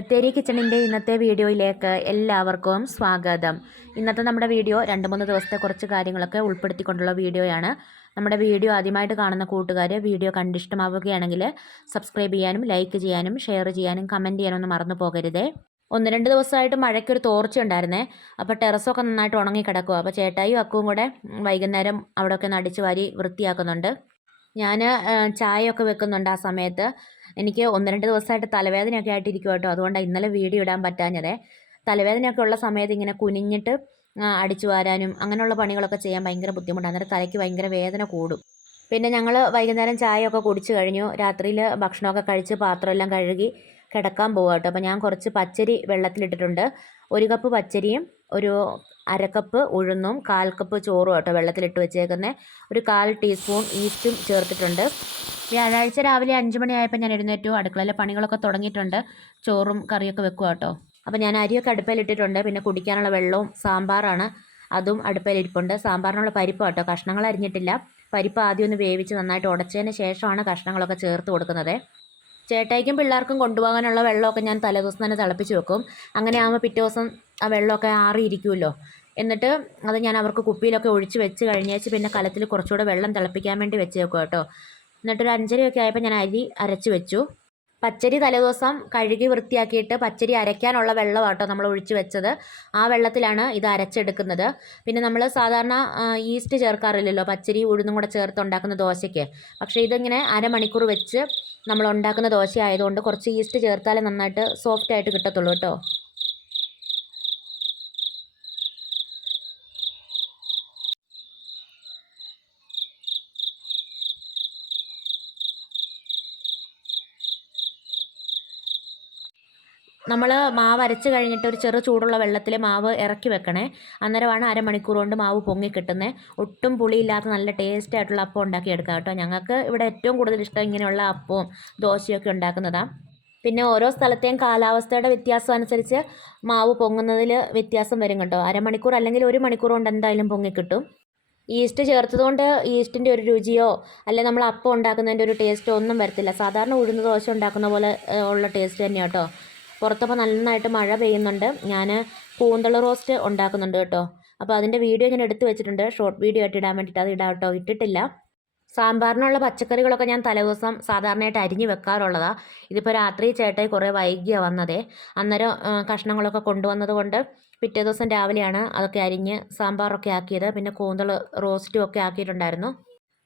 ബത്തേരി കിച്ചണിന്റെ ഇന്നത്തെ വീഡിയോയിലേക്ക് എല്ലാവർക്കും സ്വാഗതം. ഇന്നത്തെ നമ്മുടെ വീഡിയോ രണ്ട് മൂന്ന് ദിവസത്തെ കുറച്ച് കാര്യങ്ങളൊക്കെ ഉൾപ്പെടുത്തിക്കൊണ്ടുള്ള വീഡിയോയാണ്. നമ്മുടെ വീഡിയോ ആദ്യമായിട്ട് കാണുന്ന കൂട്ടുകാർ വീഡിയോ കണ്ടിഷ്ടമാവുകയാണെങ്കിൽ സബ്സ്ക്രൈബ് ചെയ്യാനും ലൈക്ക് ചെയ്യാനും ഷെയർ ചെയ്യാനും കമന്റ് ചെയ്യാനും ഒന്നും മറന്നു പോകരുതേ. ഒന്ന് രണ്ട് ദിവസമായിട്ട് മഴയ്ക്കൊരു തോർച്ച ഉണ്ടായിരുന്നേ. അപ്പോൾ ടെറസൊക്കെ നന്നായിട്ട് ഉണങ്ങി കിടക്കുക അപ്പോൾ ചേട്ടായും അക്കുവും കൂടെ വൈകുന്നേരം അവിടെയൊക്കെ ഒന്ന് അടിച്ചു വാരി വൃത്തിയാക്കുന്നുണ്ട്. ഞാൻ ചായയൊക്കെ വെക്കുന്നുണ്ട് ആ സമയത്ത്. എനിക്ക് ഒന്ന് രണ്ട് ദിവസമായിട്ട് തലവേദനയൊക്കെ ആയിട്ടിരിക്കും കേട്ടോ. അതുകൊണ്ടാണ് ഇന്നലെ വീഡിയോ ഇടാൻ പറ്റാഞ്ഞതേ. തലവേദനയൊക്കെ ഉള്ള സമയത്ത് ഇങ്ങനെ കുനിഞ്ഞിട്ട് അടിച്ചു വാരാനും അങ്ങനെയുള്ള പണികളൊക്കെ ചെയ്യാൻ ഭയങ്കര ബുദ്ധിമുട്ടാണ്. അന്നേരം തലയ്ക്ക് ഭയങ്കര വേദന കൂടും. പിന്നെ ഞങ്ങൾ വൈകുന്നേരം ചായയൊക്കെ കുടിച്ചു കഴിഞ്ഞു. രാത്രിയിൽ ഭക്ഷണമൊക്കെ കഴിച്ച് പാത്രമെല്ലാം കഴുകി കിടക്കാൻ പോകാം കേട്ടോ. അപ്പോൾ ഞാൻ കുറച്ച് പച്ചരി വെള്ളത്തിലിട്ടിട്ടുണ്ട്. ഒരു കപ്പ് പച്ചരിയും ഒരു അരക്കപ്പ് ഉഴുന്നും കാൽ കപ്പ് ചോറും കേട്ടോ വെള്ളത്തിലിട്ട് വെച്ചേക്കുന്നത് ഒരു കാൽ ടീസ്പൂൺ ഈസ്റ്റും ചേർത്തിട്ടുണ്ട്. വ്യാഴാഴ്ച രാവിലെ അഞ്ച് മണിയായപ്പോൾ ഞാൻ എഴുന്നേറ്റു. അടുക്കളയിലെ പണികളൊക്കെ തുടങ്ങിയിട്ടുണ്ട്. ചോറും കറിയൊക്കെ വെക്കുക കേട്ടോ അപ്പോൾ ഞാൻ അരിയൊക്കെ അടുപ്പയിലിട്ടിട്ടുണ്ട് പിന്നെ കുടിക്കാനുള്ള വെള്ളവും സാമ്പാറാണ്. അതും അടുപ്പയിലിരിപ്പുണ്ട് സാമ്പാറിനുള്ള പരിപ്പ് കേട്ടോ കഷ്ണങ്ങൾ അരിഞ്ഞിട്ടില്ല. പരിപ്പ് ആദ്യം ഒന്ന് വേവിച്ച് നന്നായിട്ട് ഉടച്ചതിന് ശേഷമാണ് കഷ്ണങ്ങളൊക്കെ ചേർത്ത് കൊടുക്കുന്നത്. ചേട്ടായിക്കും പിള്ളേർക്കും കൊണ്ടുപോകാനുള്ള വെള്ളമൊക്കെ ഞാൻ തലേദിവസം തന്നെ തിളപ്പിച്ച് വെക്കും. അങ്ങനെ ആകുമ്പോൾ പിറ്റേ ദിവസം ആ വെള്ളമൊക്കെ ആറിയിരിക്കുമല്ലോ. എന്നിട്ട് അത് ഞാൻ അവർക്ക് കുപ്പിയിലൊക്കെ ഒഴിച്ച് വെച്ച് കഴിഞ്ഞേച്ച് പിന്നെ കലത്തിൽ കുറച്ചുകൂടെ വെള്ളം തിളപ്പിക്കാൻ വേണ്ടി വെച്ചേക്കും കേട്ടോ. എന്നിട്ടൊരു അഞ്ചരയൊക്കെ ആയപ്പോൾ ഞാൻ അരി അരച്ച് വെച്ചു. പച്ചരി തലേദിവസം കഴുകി വൃത്തിയാക്കിയിട്ട് പച്ചരി അരയ്ക്കാനുള്ള വെള്ളം കേട്ടോ നമ്മൾ ഒഴിച്ചു വെച്ചത്. ആ വെള്ളത്തിലാണ് ഇത് അരച്ചെടുക്കുന്നത്. പിന്നെ നമ്മൾ സാധാരണ ഈസ്റ്റ് ചേർക്കാറില്ലല്ലോ പച്ചരി ഉഴുന്നും കൂടെ ചേർത്ത് ഉണ്ടാക്കുന്ന ദോശയ്ക്ക്. പക്ഷേ ഇതിങ്ങനെ അരമണിക്കൂർ വെച്ച് നമ്മൾ ഉണ്ടാക്കുന്ന ദോശ ആയതുകൊണ്ട് കുറച്ച് ഈസ്റ്റ് ചേർത്താലേ നന്നായിട്ട് സോഫ്റ്റ് ആയിട്ട് കിട്ടത്തുള്ളൂ കേട്ടോ. നമ്മൾ മാവ് അരച്ച് കഴിഞ്ഞിട്ട് ഒരു ചെറു ചൂടുള്ള വെള്ളത്തിൽ മാവ് ഇറക്കി വെക്കണേ. അന്നേരമാണ് അരമണിക്കൂർ കൊണ്ട് മാവ് പൊങ്ങി കിട്ടുന്നത് ഒട്ടും പുളിയില്ലാത്ത നല്ല ടേസ്റ്റ് ആയിട്ടുള്ള അപ്പം ഉണ്ടാക്കിയെടുക്കാം കേട്ടോ. ഞങ്ങൾക്ക് ഇവിടെ ഏറ്റവും കൂടുതൽ ഇഷ്ടം ഇങ്ങനെയുള്ള അപ്പവും ദോശയൊക്കെ ഉണ്ടാക്കുന്നതാണ് പിന്നെ ഓരോ സ്ഥലത്തെയും കാലാവസ്ഥയുടെ വ്യത്യാസം അനുസരിച്ച് മാവ് പൊങ്ങുന്നതിൽ വ്യത്യാസം വരും കേട്ടോ. അരമണിക്കൂർ അല്ലെങ്കിൽ ഒരു മണിക്കൂർ കൊണ്ട് എന്തായാലും പൊങ്ങിക്കിട്ടും ഈസ്റ്റ് ചേർത്തതുകൊണ്ട് ഈസ്റ്റിന്റെ ഒരു രുചിയോ അല്ലെങ്കിൽ നമ്മൾ അപ്പം ഉണ്ടാക്കുന്നതിന്റെ ഒരു ടേസ്റ്റോ ഒന്നും വരത്തില്ല. സാധാരണ ഉഴുന്ന ദോശ ഉണ്ടാക്കുന്ന പോലെ ഉള്ള ടേസ്റ്റ് തന്നെയാണ് കേട്ടോ. പുറത്തപ്പോൾ നന്നായിട്ട് മഴ പെയ്യുന്നുണ്ട്. ഞാൻ കൂന്തൾ റോസ്റ്റ് ഉണ്ടാക്കുന്നുണ്ട് കേട്ടോ. അപ്പോൾ അതിന്റെ വീഡിയോ ഞാൻ എടുത്തു വെച്ചിട്ടുണ്ട്. ഷോർട്ട് വീഡിയോ ആയിട്ട് ഇടാൻ വേണ്ടിയിട്ട് അത് ഇടാം കേട്ടോ ഇട്ടിട്ടില്ല. സാമ്പാറിനുള്ള പച്ചക്കറികളൊക്കെ ഞാൻ തലേദിവസം സാധാരണയായിട്ട് അരിഞ്ഞ് വെക്കാറുള്ളതാണ് ഇതിപ്പോൾ രാത്രി ചേട്ടായി കുറേ വൈകിയാണ് വന്നതേ. അന്നേരം കഷ്ണങ്ങളൊക്കെ കൊണ്ടുവന്നത് കൊണ്ട് പിറ്റേ ദിവസം രാവിലെയാണ് അതൊക്കെ അരിഞ്ഞ് സാമ്പാറൊക്കെ ആക്കിയത്. പിന്നെ കൂന്തൾ റോസ്റ്റും ഒക്കെ ആക്കിയിട്ടുണ്ടായിരുന്നു.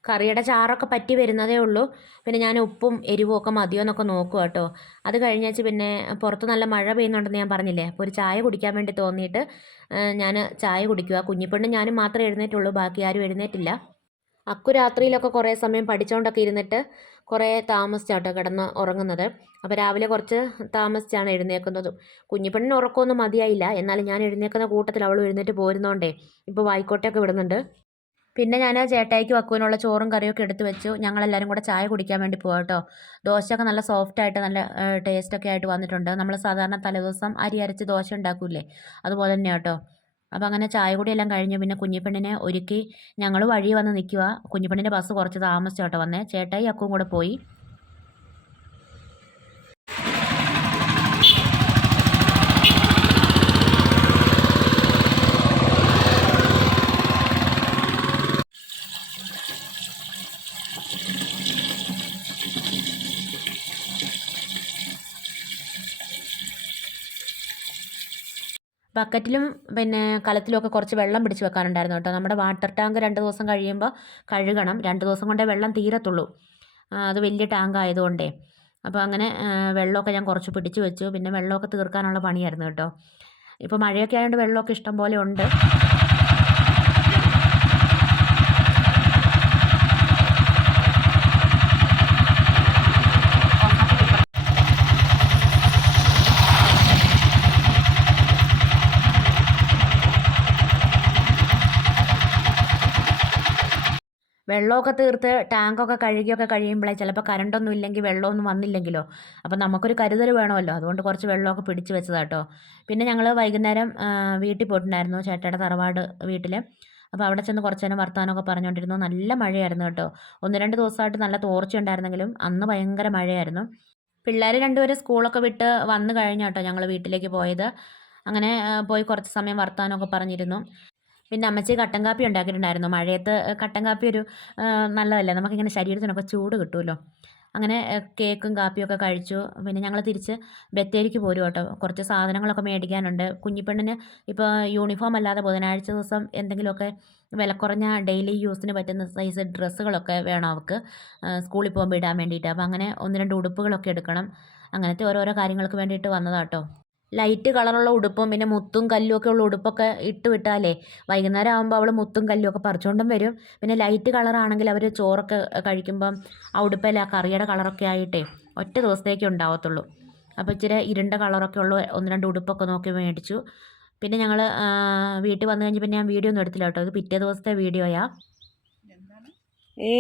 കറിയുടെ ചാറൊക്കെ പറ്റി വരുന്നതേ ഉള്ളൂ. പിന്നെ ഞാൻ ഉപ്പും എരിവും ഒക്കെ മതിയോ എന്നൊക്കെ നോക്കുക കേട്ടോ. അത് കഴിഞ്ഞാച്ച് പിന്നെ പുറത്ത് നല്ല മഴ പെയ്യുന്നുണ്ടെന്ന് ഞാൻ പറഞ്ഞില്ലേ? അപ്പോൾ ഒരു ചായ കുടിക്കാൻ വേണ്ടി തോന്നിയിട്ട് ഞാൻ ചായ കുടിക്കുക കുഞ്ഞിപ്പെണ്ണും ഞാനും മാത്രമേ എഴുന്നേറ്റുള്ളൂ ബാക്കി ആരും എഴുന്നേറ്റില്ല. അക്കു രാത്രിയിലൊക്കെ കുറേ സമയം പഠിച്ചുകൊണ്ടൊക്കെ ഇരുന്നിട്ട് കുറേ താമസിച്ചാട്ടോ കിടന്ന് ഉറങ്ങുന്നത്. അപ്പോൾ രാവിലെ കുറച്ച് താമസിച്ചാണ് എഴുന്നേൽക്കുന്നതും. കുഞ്ഞിപ്പെണ്ണിന് ഉറക്കമൊന്നും മതിയായില്ല. എന്നാലും ഞാൻ എഴുന്നേക്കുന്ന കൂട്ടത്തിൽ അവൾ എഴുന്നേറ്റ് പോരുന്നോണ്ടേ ഇപ്പോൾ വായിക്കോട്ടൊക്കെ വിടുന്നുണ്ട്. പിന്നെ ഞാൻ ചേട്ടായിക്ക് വക്കുവിനുള്ള ചോറും കറിയൊക്കെ എടുത്തു വെച്ചു. ഞങ്ങൾ ഞങ്ങളെല്ലാവരും കൂടെ ചായ കുടിക്കാൻ വേണ്ടി പോകാം കേട്ടോ. ദോശയൊക്കെ നല്ല സോഫ്റ്റ് ആയിട്ട് നല്ല ടേസ്റ്റൊക്കെ ആയിട്ട് വന്നിട്ടുണ്ട്. നമ്മൾ സാധാരണ തലേദിവസം അരി അരച്ച് ദോശ ഉണ്ടാക്കൂലേ അതുപോലെ തന്നെയാണ് കേട്ടോ. അപ്പോൾ അങ്ങനെ ചായ കൂടിയെല്ലാം കഴിഞ്ഞു. പിന്നെ കുഞ്ഞിപ്പെണ്ണിനെ ഒരുക്കി ഞങ്ങൾ വഴി വന്ന് നിൽക്കുക കുഞ്ഞിപ്പെണ്ണിന്റെ ബസ് കുറച്ച് താമസിച്ചോട്ടോ വന്നേ. ചേട്ടായി അക്കും കൂടെ പോയി. ബക്കറ്റിലും പിന്നെ കലത്തിലും ഒക്കെ കുറച്ച് വെള്ളം പിടിച്ച് വെക്കാനുണ്ടായിരുന്നു കേട്ടോ. നമ്മുടെ വാട്ടർ ടാങ്ക് രണ്ട് ദിവസം കഴിയുമ്പോൾ കഴുകണം. രണ്ട് ദിവസം കൊണ്ടേ വെള്ളം തീരത്തുള്ളൂ. അത് വലിയ ടാങ്ക് ആയതുകൊണ്ടേ. അപ്പോൾ അങ്ങനെ വെള്ളമൊക്കെ ഞാൻ കുറച്ച് പിടിച്ച് വെച്ചു. പിന്നെ വെള്ളമൊക്കെ തീർക്കാനുള്ള പണിയായിരുന്നു കേട്ടോ. ഇപ്പോൾ മഴയൊക്കെ ആയതുകൊണ്ട് വെള്ളമൊക്കെ ഇഷ്ടം പോലെ ഉണ്ട്. വെള്ളമൊക്കെ തീർത്ത് ടാങ്കൊക്കെ കഴുകിയൊക്കെ കഴിയുമ്പോഴേ ചിലപ്പോൾ കറണ്ടൊന്നും ഇല്ലെങ്കിൽ വെള്ളമൊന്നും വന്നില്ലെങ്കിലോ? അപ്പോൾ നമുക്കൊരു കരുതൽ വേണമല്ലോ. അതുകൊണ്ട് കുറച്ച് വെള്ളമൊക്കെ പിടിച്ച് വെച്ചതാട്ടോ. പിന്നെ ഞങ്ങൾ വൈകുന്നേരം വീട്ടിൽ പോയിട്ടുണ്ടായിരുന്നു ചേട്ടയുടെ തറവാട് വീട്ടിൽ അപ്പോൾ അവിടെ ചെന്ന് കുറച്ച് നേരം വർത്തമാനമൊക്കെ പറഞ്ഞുകൊണ്ടിരുന്നു നല്ല മഴയായിരുന്നു കേട്ടോ. ഒന്ന് രണ്ട് ദിവസമായിട്ട് നല്ല തോർച്ച ഉണ്ടായിരുന്നെങ്കിലും അന്ന് ഭയങ്കര മഴയായിരുന്നു. പിള്ളേർ രണ്ടുപേരും സ്കൂളൊക്കെ വിട്ട് വന്നു കഴിഞ്ഞാട്ടോ ഞങ്ങൾ വീട്ടിലേക്ക് പോയത്. അങ്ങനെ പോയി കുറച്ച് സമയം വർത്തമാനമൊക്കെ പറഞ്ഞിരുന്നു. പിന്നെ അമ്മച്ചി കട്ടൻ കാപ്പി ഉണ്ടാക്കിയിട്ടുണ്ടായിരുന്നു. മഴയത്ത് കട്ടൻ കാപ്പി ഒരു നല്ലതല്ലേ? നമുക്കിങ്ങനെ ശരീരത്തിനൊക്കെ ചൂട് കിട്ടുമല്ലോ അങ്ങനെ കേക്കും കാപ്പിയൊക്കെ കഴിച്ചു. പിന്നെ ഞങ്ങൾ തിരിച്ച് ബത്തേരിക്ക് പോരും കേട്ടോ. കുറച്ച് സാധനങ്ങളൊക്കെ മേടിക്കാനുണ്ട്. കുഞ്ഞിപ്പെണ്ണിന് ഇപ്പോൾ യൂണിഫോം അല്ലാതെ ബുധനാഴ്ച ദിവസം എന്തെങ്കിലുമൊക്കെ വില കുറഞ്ഞ ഡെയിലി യൂസിന് പറ്റുന്ന സൈസ് ഡ്രസ്സുകളൊക്കെ വേണം അവൾക്ക് സ്കൂളിൽ പോകുമ്പോൾ ഇടാൻ വേണ്ടിയിട്ട്. അപ്പോൾ അങ്ങനെ ഒന്ന് രണ്ട് ഉടുപ്പുകളൊക്കെ എടുക്കണം. അങ്ങനത്തെ ഓരോരോ കാര്യങ്ങൾക്ക് വേണ്ടിയിട്ട് വന്നതാട്ടോ ലൈറ്റ് കളറുള്ള ഉടുപ്പും പിന്നെ മുത്തും കല്ലും ഒക്കെ ഉള്ള ഉടുപ്പൊക്കെ ഇട്ട് വിട്ടാലേ വൈകുന്നേരം ആകുമ്പോൾ അവൾ മുത്തും കല്ലും ഒക്കെ പറിച്ചുകൊണ്ടും വരും. പിന്നെ ലൈറ്റ് കളറാണെങ്കിൽ അവർ ചോറൊക്കെ കഴിക്കുമ്പം ആ ഉടുപ്പല്ല കറിയുടെ കളറൊക്കെ ആയിട്ടേ ഒറ്റ ദിവസത്തേക്കേ ഉണ്ടാവത്തുള്ളൂ. അപ്പോൾ ഇച്ചിരി ഇരുണ്ട കളറൊക്കെ ഉള്ള ഒന്ന് രണ്ട് ഉടുപ്പൊക്കെ നോക്കി മേടിച്ചു. പിന്നെ ഞങ്ങൾ വീട്ടിൽ വന്നു പിന്നെ ഞാൻ വീഡിയോ ഒന്നും എടുത്തില്ല കേട്ടോ. ഇത് പിറ്റേ ദിവസത്തെ വീഡിയോയാ. ഏ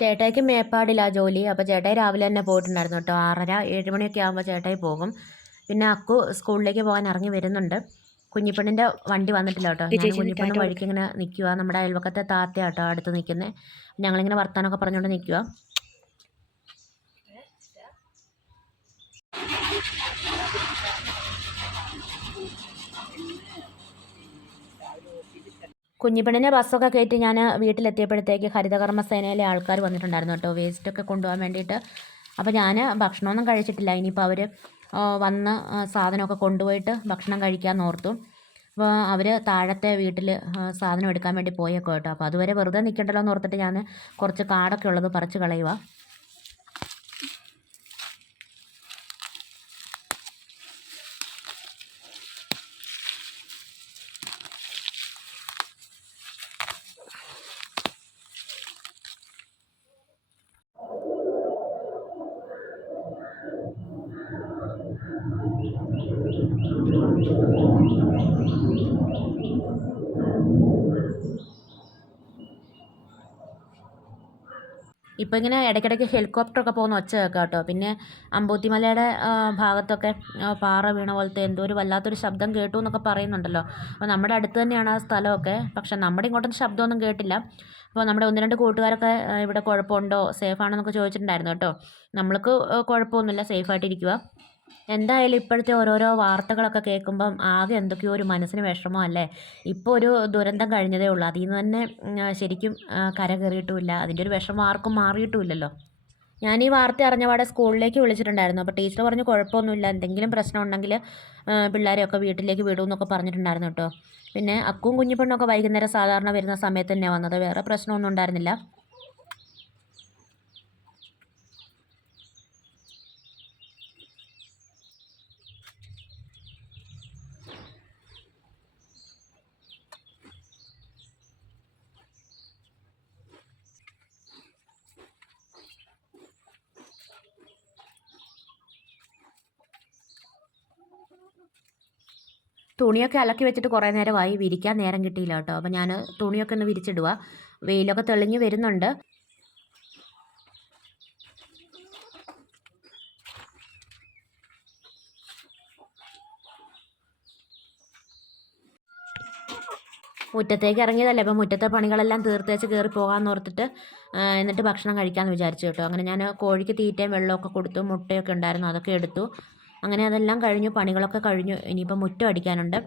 ചേട്ടായിക്ക് മേപ്പാടില്ല ജോലി. അപ്പോൾ ചേട്ടായി രാവിലെ തന്നെ പോയിട്ടുണ്ടായിരുന്നു കേട്ടോ. ആറര ഏഴ് മണിയൊക്കെ ആകുമ്പോൾ ചേട്ടായി പോകും. പിന്നെ അക്കു സ്കൂളിലേക്ക് പോകാൻ ഇറങ്ങി വരുന്നുണ്ട്. കുഞ്ഞിപ്പെണ്ണിന്റെ വണ്ടി വന്നിട്ടില്ല കേട്ടോ. ഞാൻ കുഞ്ഞിപ്പണ്ണി വഴിക്ക് ഇങ്ങനെ നിൽക്കുക നമ്മുടെ അയൽവക്കത്തെ താത്തയാട്ടോ അടുത്ത് നിൽക്കുന്നത് ഞങ്ങളിങ്ങനെ വർത്താനമൊക്കെ പറഞ്ഞുകൊണ്ട് നിൽക്കുക കുഞ്ഞിപ്പെണ്ണിനെ ബസ്സൊക്കെ കയറ്റി ഞാൻ വീട്ടിലെത്തിയപ്പോഴത്തേക്ക് ഹരിതകർമ്മ സേനയിലെ ആൾക്കാർ വന്നിട്ടുണ്ടായിരുന്നു കേട്ടോ. വേസ്റ്റൊക്കെ കൊണ്ടുപോകാൻ വേണ്ടിയിട്ട്. അപ്പോൾ ഞാൻ ഭക്ഷണമൊന്നും കഴിച്ചിട്ടില്ല. ഇനിയിപ്പോൾ അവർ വന്ന് സാധനമൊക്കെ കൊണ്ടുപോയിട്ട് ഭക്ഷണം കഴിക്കാൻ ഓർത്തു. അപ്പോൾ അവർ താഴത്തെ വീട്ടിൽ സാധനം എടുക്കാൻ വേണ്ടി പോയേക്കോ കേട്ടോ. അപ്പോൾ അതുവരെ വെറുതെ നിൽക്കണ്ടല്ലോ എന്ന് ഓർത്തിട്ട് ഞാൻ കുറച്ച് കാടൊക്കെ ഉള്ളത് പറിച്ച് കളയുക ഇപ്പോൾ ഇങ്ങനെ ഇടയ്ക്കിടയ്ക്ക് ഹെലികോപ്റ്ററൊക്കെ പോകുന്ന ഒച്ച കേൾക്കാം കേട്ടോ പിന്നെ അമ്പൂത്തിമലയുടെ ഭാഗത്തൊക്കെ പാറ വീണ പോലത്തെ എന്തോ ഒരു വല്ലാത്തൊരു ശബ്ദം കേട്ടു എന്നൊക്കെ പറയുന്നുണ്ടല്ലോ. അപ്പോൾ നമ്മുടെ അടുത്ത് തന്നെയാണ് ആ സ്ഥലമൊക്കെ. പക്ഷെ നമ്മുടെ ഇങ്ങോട്ടൊന്നും ശബ്ദമൊന്നും കേട്ടില്ല. അപ്പോൾ നമ്മുടെ ഒന്ന് രണ്ട് കൂട്ടുകാരൊക്കെ ഇവിടെ കുഴപ്പമുണ്ടോ? സേഫാണോ എന്നൊക്കെ ചോദിച്ചിട്ടുണ്ടായിരുന്നു കേട്ടോ. നമ്മൾക്ക് കുഴപ്പമൊന്നുമില്ല. സേഫായിട്ടിരിക്കുക എന്തായാലും ഇപ്പോഴത്തെ ഓരോരോ വാർത്തകളൊക്കെ കേൾക്കുമ്പം ആകെ എന്തൊക്കെയോ ഒരു മനസ്സിന് വിഷമം അല്ലേ? ഇപ്പോൾ ഒരു ദുരന്തം കഴിഞ്ഞതേ ഉള്ളൂ. അതിൽ നിന്ന് തന്നെ ശരിക്കും കര കയറിയിട്ടുമില്ല. അതിന്റെ ഒരു വിഷമം ആർക്കും മാറിയിട്ടുമില്ലല്ലോ. ഞാൻ ഈ വാർത്ത അറിഞ്ഞപാടെ സ്കൂളിലേക്ക് വിളിച്ചിട്ടുണ്ടായിരുന്നു. അപ്പോൾ ടീച്ചർ പറഞ്ഞു കുഴപ്പമൊന്നുമില്ല. എന്തെങ്കിലും പ്രശ്നം ഉണ്ടെങ്കിൽ പിള്ളേരെയൊക്കെ വീട്ടിലേക്ക് വിടും എന്നൊക്കെ പറഞ്ഞിട്ടുണ്ടായിരുന്നു കേട്ടോ. പിന്നെ അക്കും കുഞ്ഞിപ്പെണ്ണൊക്കെ വൈകുന്നേരം സാധാരണ വരുന്ന സമയത്ത് തന്നെയാണ് വന്നത്. വേറെ പ്രശ്നമൊന്നും ഉണ്ടായിരുന്നില്ല. തുണിയൊക്കെ അലക്കി വെച്ചിട്ട് കുറേ നേരമായി വിരിക്കാൻ നേരം കിട്ടിയില്ല കേട്ടോ. അപ്പോൾ ഞാൻ തുണിയൊക്കെ ഒന്ന് വിരിച്ചിടുക. വെയിലൊക്കെ തെളിഞ്ഞ് വരുന്നുണ്ട്. മുറ്റത്തേക്ക് ഇറങ്ങിയതല്ലേ? അപ്പോൾ മുറ്റത്തെ പണികളെല്ലാം തീർത്തേച്ച് കയറി പോകാമെന്ന് ഓർത്തിട്ട് എന്നിട്ട് ഭക്ഷണം കഴിക്കാമെന്ന് വിചാരിച്ചു കേട്ടോ. അങ്ങനെ ഞാൻ കോഴിക്ക് തീറ്റയും വെള്ളമൊക്കെ കൊടുത്തു മുട്ടയൊക്കെ ഉണ്ടായിരുന്നു അതൊക്കെ എടുത്തു. അങ്ങനെ അതെല്ലാം കഴിഞ്ഞു പണികളൊക്കെ കഴിഞ്ഞു. ഇനിയിപ്പോൾ മുറ്റം അടിക്കാനുണ്ട്.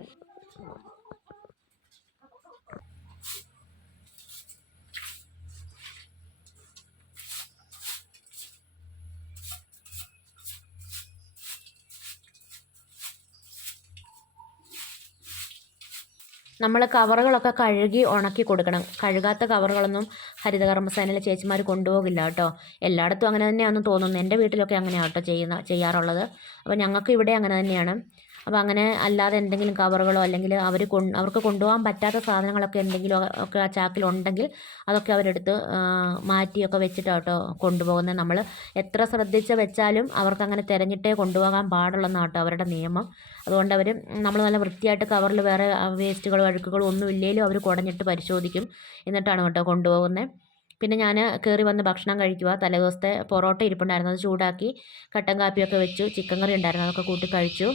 നമ്മൾ കവറുകളൊക്കെ കഴുകി ഉണക്കി കൊടുക്കണം. കഴുകാത്ത കവറുകളൊന്നും ഹരിതകർമ്മസേനയിലെ ചേച്ചിമാർ കൊണ്ടുപോകില്ല കേട്ടോ. എല്ലായിടത്തും അങ്ങനെ തന്നെയാണെന്ന് തോന്നുന്നു. എന്റെ വീട്ടിലൊക്കെ അങ്ങനെയാണ് കേട്ടോ ചെയ്യുന്ന ചെയ്യാറുള്ളത്. അപ്പോൾ ഞങ്ങൾക്ക് ഇവിടെ അങ്ങനെ തന്നെയാണ്. അപ്പോൾ അങ്ങനെ അല്ലാതെ എന്തെങ്കിലും കവറുകളോ അല്ലെങ്കിൽ അവർ അവർക്ക് കൊണ്ടുപോകാൻ പറ്റാത്ത സാധനങ്ങളൊക്കെ എന്തെങ്കിലും ഒക്കെ ആ ചാക്കിലുണ്ടെങ്കിൽ അതൊക്കെ അവരെടുത്ത് മാറ്റിയൊക്കെ വെച്ചിട്ടാണ് കേട്ടോ കൊണ്ടുപോകുന്നത് നമ്മൾ എത്ര ശ്രദ്ധിച്ച് വെച്ചാലും അവർക്ക് അങ്ങനെ തിരഞ്ഞിട്ടേ കൊണ്ടുപോകാൻ പാടുള്ള കേട്ടോ അവരുടെ നിയമം. അതുകൊണ്ട് അവർ നമ്മൾ നല്ല വൃത്തിയായിട്ട് കവറിൽ വേറെ വേസ്റ്റുകളോ അഴുക്കുകളോ ഒന്നും ഇല്ലെങ്കിലും അവർ കുടഞ്ഞിട്ട് പരിശോധിക്കും. എന്നിട്ടാണ് കേട്ടോ കൊണ്ടുപോകുന്നത് പിന്നെ ഞാൻ കയറി വന്ന് ഭക്ഷണം കഴിക്കുക തലേദിവസത്തെ പൊറോട്ട ഇരിപ്പുണ്ടായിരുന്നു. അത് ചൂടാക്കി കട്ടൻ കാപ്പിയൊക്കെ വെച്ചു. ചിക്കൻ കറി ഉണ്ടായിരുന്നു. അതൊക്കെ കൂട്ടി കഴിച്ചു.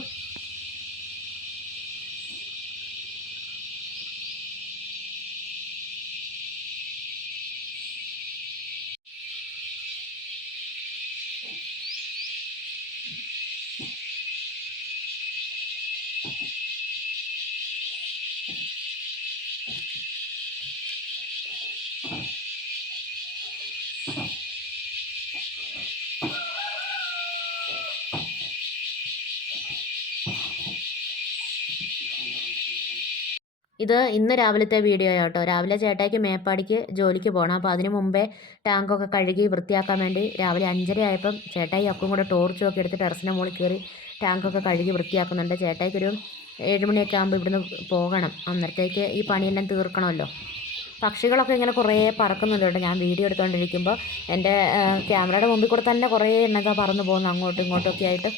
Thank you. ഇത് ഇന്ന് രാവിലത്തെ വീഡിയോ കേട്ടോ. രാവിലെ ചേട്ടായിക്ക് മേപ്പാടിക്ക് ജോലിക്ക് പോകണം അപ്പോൾ അതിന് മുമ്പേ ടാങ്കൊക്കെ കഴുകി വൃത്തിയാക്കാൻ വേണ്ടി രാവിലെ അഞ്ചര ആയപ്പം ചേട്ടായി അക്കും കൂടെ ടോർച്ചും ഒക്കെ എടുത്ത് ടെറസിന്റെ മുകളിൽ കയറി ടാങ്കൊക്കെ കഴുകി വൃത്തിയാക്കുന്നുണ്ട്. ചേട്ടായിക്കൊരു ഏഴ് മണിയൊക്കെ ആകുമ്പോൾ ഇവിടുന്ന് പോകണം. അന്നേരത്തേക്ക് ഈ പണിയെല്ലാം തീർക്കണമല്ലോ. പക്ഷികളൊക്കെ ഇങ്ങനെ കുറേ പറക്കുന്നുണ്ട് കേട്ടോ. ഞാൻ വീഡിയോ എടുത്തുകൊണ്ടിരിക്കുമ്പോൾ എന്റെ ക്യാമറയുടെ മുമ്പിൽ കൂടെ തന്നെ കുറേ എണ്ണൊക്കെ പറന്നു പോകുന്നു. അങ്ങോട്ടും ഇങ്ങോട്ടും ഒക്കെ ആയിട്ട്.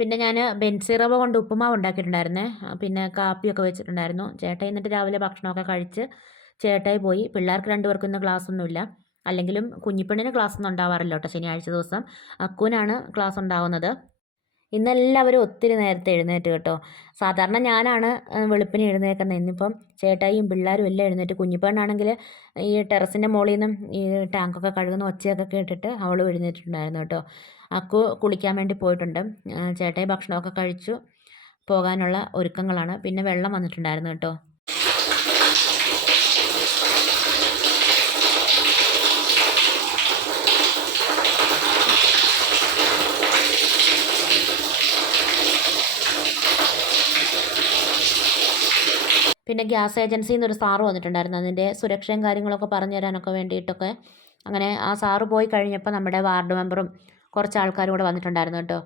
പിന്നെ ഞാൻ ബെൻസി റവ കൊണ്ട് ഉപ്പുമാവ് ഉണ്ടാക്കിയിട്ടുണ്ടായിരുന്നേ. പിന്നെ കാപ്പിയൊക്കെ വെച്ചിട്ടുണ്ടായിരുന്നു. ചേട്ടായി എന്നിട്ട് രാവിലെ ഭക്ഷണമൊക്കെ കഴിച്ച് ചേട്ടായി പോയി. പിള്ളേർക്ക് രണ്ടുപേർക്കും ഇന്ന് ക്ലാസ് ഒന്നുമില്ല അല്ലെങ്കിലും കുഞ്ഞിപ്പെണ്ണിന് ക്ലാസ് ഒന്നും ഉണ്ടാവാറില്ല കേട്ടോ ശനിയാഴ്ച ദിവസം. അക്കുവിനാണ് ക്ലാസ് ഉണ്ടാവുന്നത് ഇന്നെല്ലാവരും ഒത്തിരി നേരത്തെ എഴുന്നേറ്റ് കേട്ടോ. സാധാരണ ഞാനാണ് വെളുപ്പിന് എഴുന്നേക്കുന്നത് ഇന്നിപ്പം ചേട്ടായിയും പിള്ളേരും എല്ലാം എഴുന്നേറ്റ്. കുഞ്ഞിപ്പെണ്ണാണെങ്കിൽ ഈ ടെറസിന്റെ മുകളിൽ നിന്നും ഈ ടാങ്കൊക്കെ കഴുകുന്ന ഒച്ചയൊക്കെ കേട്ടിട്ട് അവളും എഴുന്നേറ്റിട്ടുണ്ടായിരുന്നു കേട്ടോ. അക്കു കുളിക്കാൻ വേണ്ടി പോയിട്ടുണ്ട്. ചേട്ടായി ഭക്ഷണമൊക്കെ കഴിച്ചു. പോകാനുള്ള ഒരുക്കങ്ങളാണ്. പിന്നെ വെള്ളം വന്നിട്ടുണ്ടായിരുന്നു കേട്ടോ. പിന്നെ ഗ്യാസ് ഏജൻസിയിൽ നിന്നൊരു സാറ് വന്നിട്ടുണ്ടായിരുന്നു. അതിന്റെ സുരക്ഷയും കാര്യങ്ങളൊക്കെ പറഞ്ഞു തരാനൊക്കെ വേണ്ടിയിട്ടൊക്കെ. അങ്ങനെ ആ സാറ് പോയി കഴിഞ്ഞപ്പോൾ നമ്മുടെ വാർഡ് മെമ്പറും കുറച്ച് ആൾക്കാരും കൂടെ വന്നിട്ടുണ്ടായിരുന്നു കേട്ടോ.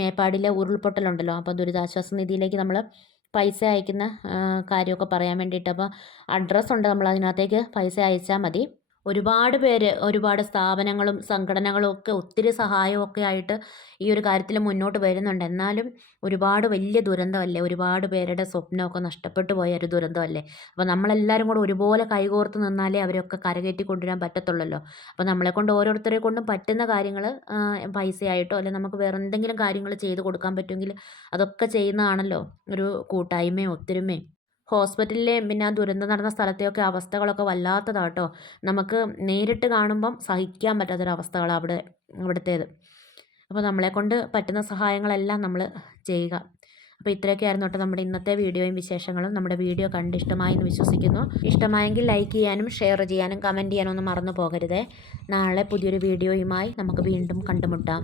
മേപ്പാടിലെ ഉരുൾപൊട്ടലുണ്ടല്ലോ. അപ്പോൾ ദുരിതാശ്വാസ നിധിയിലേക്ക് നമ്മൾ പൈസ അയക്കുന്ന കാര്യമൊക്കെ പറയാൻ വേണ്ടിയിട്ട്. അപ്പോൾ അഡ്രസ്സുണ്ട് നമ്മൾ അതിനകത്തേക്ക് പൈസ അയച്ചാൽ മതി. ഒരുപാട് പേര് ഒരുപാട് സ്ഥാപനങ്ങളും സംഘടനകളും ഒക്കെ ഒത്തിരി സഹായമൊക്കെ ആയിട്ട് ഈ ഒരു കാര്യത്തിൽ മുന്നോട്ട് വരുന്നുണ്ട്. എന്നാലും ഒരുപാട് വലിയ ദുരന്തമല്ലേ? ഒരുപാട് പേരുടെ സ്വപ്നമൊക്കെ നഷ്ടപ്പെട്ടു പോയ ഒരു ദുരന്തമല്ലേ? അപ്പോൾ നമ്മളെല്ലാവരും കൂടെ ഒരുപോലെ കൈകോർത്ത് നിന്നാലേ അവരൊക്കെ കരകയറ്റി കൊണ്ടുവരാൻ പറ്റത്തുള്ളല്ലോ. അപ്പോൾ നമ്മളെക്കൊണ്ട് ഓരോരുത്തരെ കൊണ്ടും പറ്റുന്ന കാര്യങ്ങൾ പൈസയായിട്ടോ അല്ലെങ്കിൽ നമുക്ക് വേറെ എന്തെങ്കിലും കാര്യങ്ങൾ ചെയ്ത് കൊടുക്കാൻ പറ്റുമെങ്കിൽ അതൊക്കെ ചെയ്യുന്നതാണല്ലോ ഒരു കൂട്ടായ്മയും ഒത്തൊരുമയും. ഹോസ്പിറ്റലിലെയും പിന്നെ ആ ദുരന്തം നടന്ന സ്ഥലത്തെയൊക്കെ അവസ്ഥകളൊക്കെ വല്ലാത്തതാണ് കേട്ടോ. നമുക്ക് നേരിട്ട് കാണുമ്പം സഹിക്കാൻ പറ്റാത്തൊരവസ്ഥകളാണ് അവിടെ അവിടുത്തേത്. അപ്പോൾ നമ്മളെക്കൊണ്ട് പറ്റുന്ന സഹായങ്ങളെല്ലാം നമ്മൾ ചെയ്യുക. അപ്പോൾ ഇത്രയൊക്കെ ആയിരുന്നു കേട്ടോ നമ്മുടെ ഇന്നത്തെ വീഡിയോയും വിശേഷങ്ങളും. നമ്മുടെ വീഡിയോ കണ്ട് ഇഷ്ടമായി എന്ന് വിശ്വസിക്കുന്നു. ഇഷ്ടമായെങ്കിൽ ലൈക്ക് ചെയ്യാനും ഷെയർ ചെയ്യാനും കമന്റ് ചെയ്യാനും ഒന്നും മറന്നു പോകരുതേ. നാളെ പുതിയൊരു വീഡിയോയുമായി നമുക്ക് വീണ്ടും കണ്ടുമുട്ടാം.